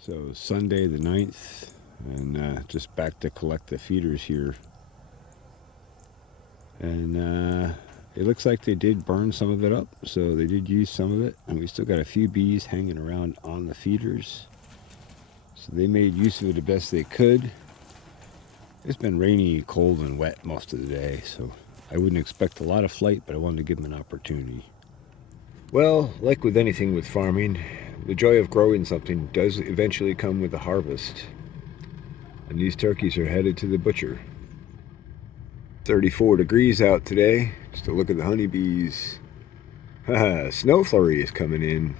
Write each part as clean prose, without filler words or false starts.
So Sunday the 9th, and just back to collect the feeders here. And it looks like they did burn some of it up, so they did use some of it. And we still got a few bees hanging around on the feeders. So they made use of it the best they could. It's been rainy, cold, and wet most of the day, so I wouldn't expect a lot of flight, but I wanted to give them an opportunity. Well, like with anything with farming, the joy of growing something does eventually come with a harvest. And these turkeys are headed to the butcher. 34 degrees out today. Just a look at the honeybees. Snow flurry is coming in.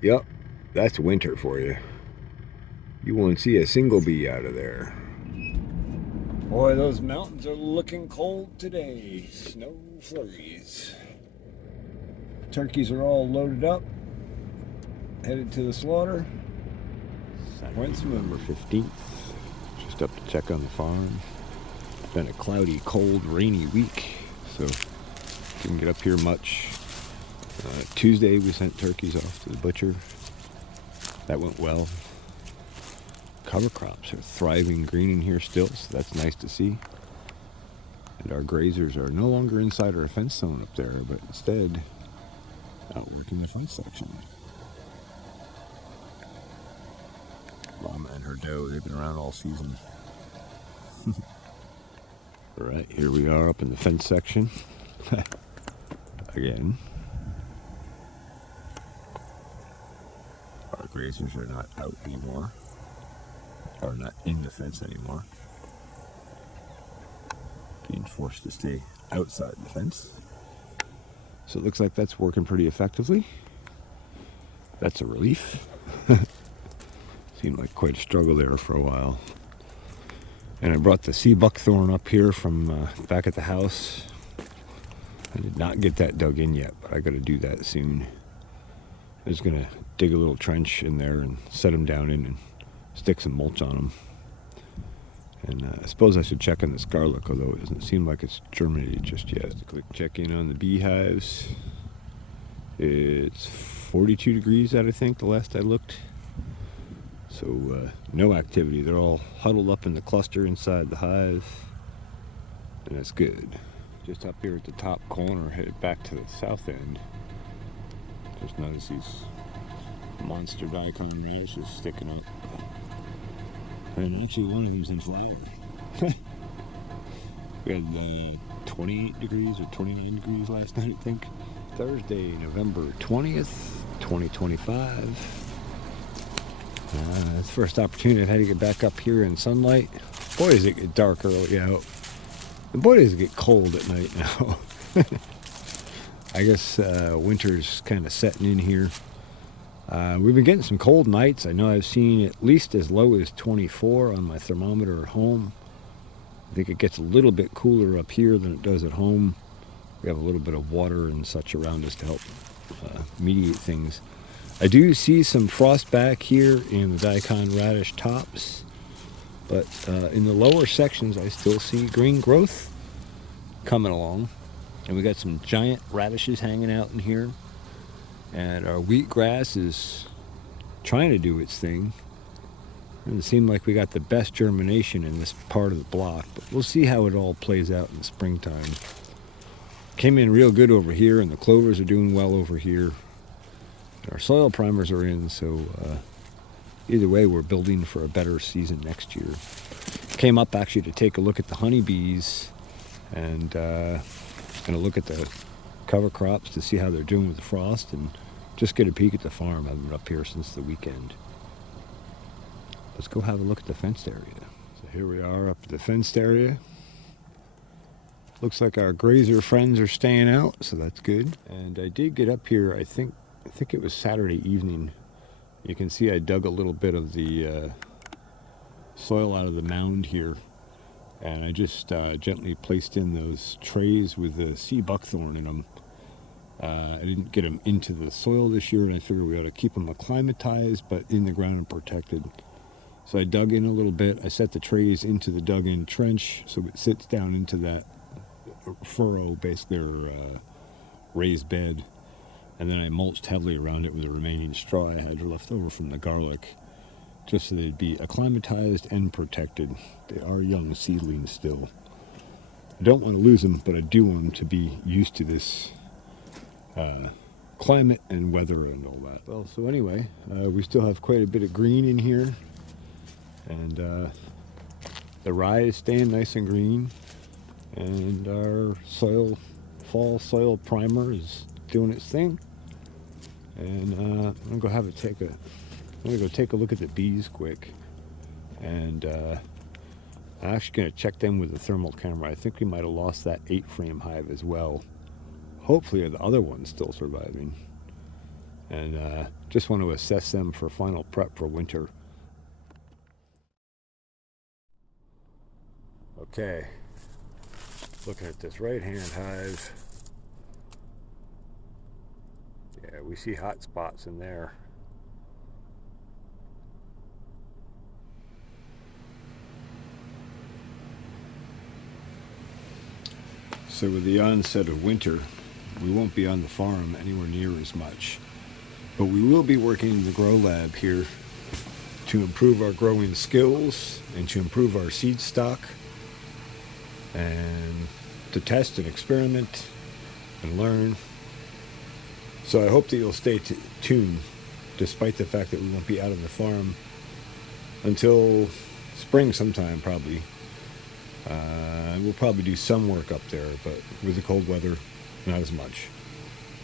Yep, that's winter for you. You won't see a single bee out of there. Boy, those mountains are looking cold today. Snow flurries. Turkeys are all loaded up, headed to the slaughter. Wednesday, November 15th. Just up to check on the farm. It's been a cloudy, cold, rainy week, so didn't get up here much. Tuesday we sent turkeys off to the butcher. That went well. Cover crops are thriving green in here still, so that's nice to see. And our grazers are no longer inside our fence zone up there, but instead out working the front section. Mama and her doe, they've been around all season. Alright, here we are up in the fence section. Again. Our grazers are not out anymore. Or not in the fence anymore. Being forced to stay outside the fence. So it looks like that's working pretty effectively. That's a relief. Seemed like quite a struggle there for a while. And I brought the sea buckthorn up here from back at the house. I did not get that dug in yet, but I got to do that soon. I'm just going to dig a little trench in there and set them down in and stick some mulch on them. And I suppose I should check on this garlic, although it doesn't seem like it's germinated just yet. Just a quick check in on the beehives. It's 42 degrees out, I think, the last I looked. So no activity. They're all huddled up in the cluster inside the hive. And that's good. Just up here at the top corner, headed back to the south end. Just notice these monster daikon radishes sticking up. And actually one of them's in flower. We had 28 degrees or 29 degrees last night, I think. Thursday, November 20th, 2025. It's the first opportunity I've had to get back up here in sunlight. Boy, does it get dark early out. And boy, does it get cold at night now. I guess winter's kind of setting in here. We've been getting some cold nights. I know I've seen at least as low as 24 on my thermometer at home. I think it gets a little bit cooler up here than it does at home. We have a little bit of water and such around us to help mediate things. I do see some frost back here in the daikon radish tops, but in the lower sections I still see green growth coming along. And we got some giant radishes hanging out in here. And our wheatgrass is trying to do its thing. And it seemed like we got the best germination in this part of the block, but we'll see how it all plays out in the springtime. Came in real good over here, and the clovers are doing well over here. And our soil primers are in, so either way, we're building for a better season next year. Came up actually to take a look at the honeybees, and going to look at the cover crops to see how they're doing with the frost, and just get a peek at the farm. I've been up here since the weekend. Let's go have a look at the fenced area. So here we are up at the fenced area. Looks like our grazer friends are staying out, so that's good. And I did get up here, I think it was Saturday evening. You can see I dug a little bit of the soil out of the mound here, and I just gently placed in those trays with the sea buckthorn in them. I didn't get them into the soil this year, and I figured we ought to keep them acclimatized but in the ground and protected. So I dug in a little bit. I set the trays into the dug-in trench so it sits down into that furrow, basically, or raised bed. And then I mulched heavily around it with the remaining straw I had left over from the garlic, just so they'd be acclimatized and protected. They are young seedlings still. I don't want to lose them, but I do want them to be used to this climate and weather and all that. Well, so anyway, we still have quite a bit of green in here, and the rye is staying nice and green, and our fall soil primer is doing its thing. And I'm gonna go take a look at the bees quick, and I'm actually gonna check them with the thermal camera. I think we might have lost that 8-frame hive as well. Hopefully the other one's still surviving, and just want to assess them for final prep for winter. Okay, looking at this right-hand hive. Yeah, we see hot spots in there. So with the onset of winter, we won't be on the farm anywhere near as much. But we will be working in the grow lab here to improve our growing skills and to improve our seed stock, and to test and experiment and learn. So I hope that you'll stay tuned, despite the fact that we won't be out of the farm until spring sometime probably. We'll probably do some work up there, but with the cold weather, not as much.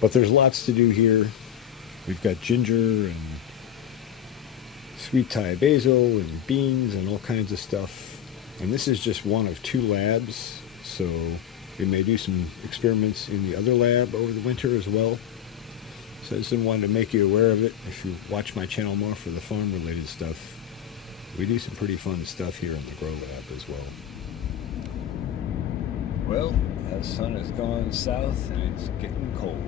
But there's lots to do here. We've got ginger and sweet Thai basil and beans and all kinds of stuff. And this is just one of 2 labs, so we may do some experiments in the other lab over the winter as well. So I just wanted to make you aware of it. If you watch my channel more for the farm related stuff, we do some pretty fun stuff here in the grow lab as well. Well, the sun has gone south and it's getting cold.